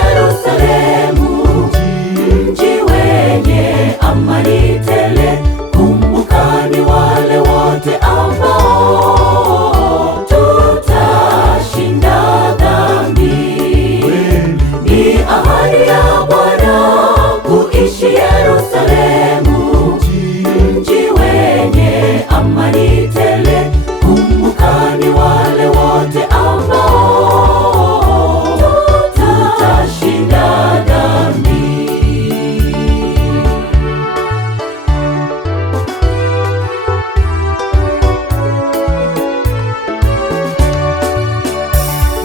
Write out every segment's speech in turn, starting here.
Yerusalemu, mji wenye amani tele. Kumbukani wale wote ambao tutashinda dhambi. Ni ahadi ya Bwana kuishi Yerusalemu, mji wenye amani tele. Kumbukani wale wote ambao tutashinda dhambi.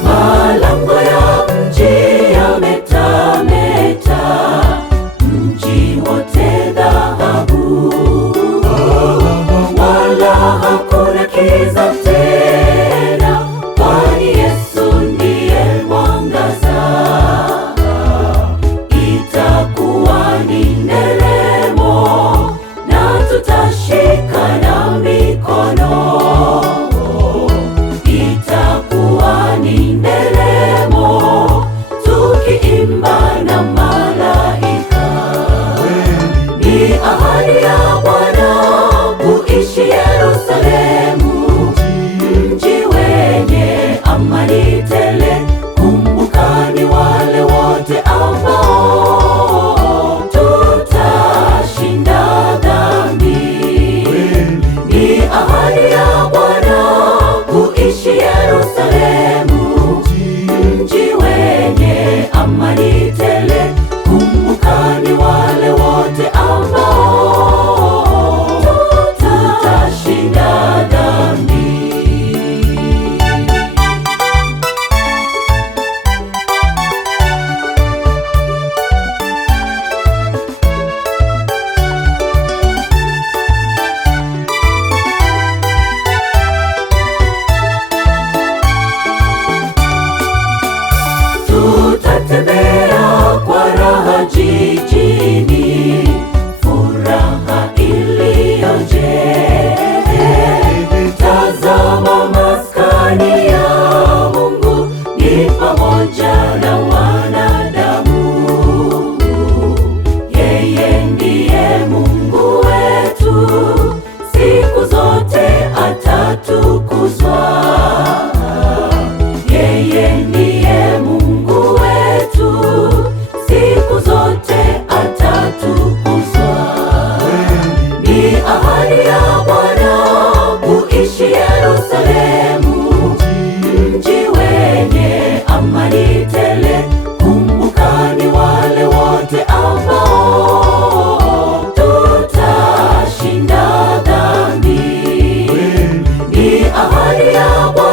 Malango ya mji yametameta, mji wote dhahabu, wala hakuna kiza tena, kwani Yesu ndiye mwangaza. Itakuwa ni nderemo na tutashikana mikono. Itakuwa ni nderemo tukiimba na malaika. Ni ahadi ya Bwana kuishi Yerusalemu, mji wenye amani tele. Kumbukani wale wote ambao tutashinda dhambi. Ni ahadi ya Bwana kuishi Yerusalemu, mji wenye amani tele. Kumbukani wale wote ambao tutashinda dhambi. Tutatembea kwa raha jijini, furaha iliyoje. Tazama maskani ya Mungu ni pamoja na wanadamu. Yeye ndiye Mungu wetu, siku zote atatukuzwa. Yeye ndiye Mungu wetu, siku zote atatukuzwa. Ni ahadi ya Bwana kuishi Yerusalemu, mji wenye amani tele. Kumbukani wale wote ambao tutashinda dhambi. Ni ahadi ya Bwana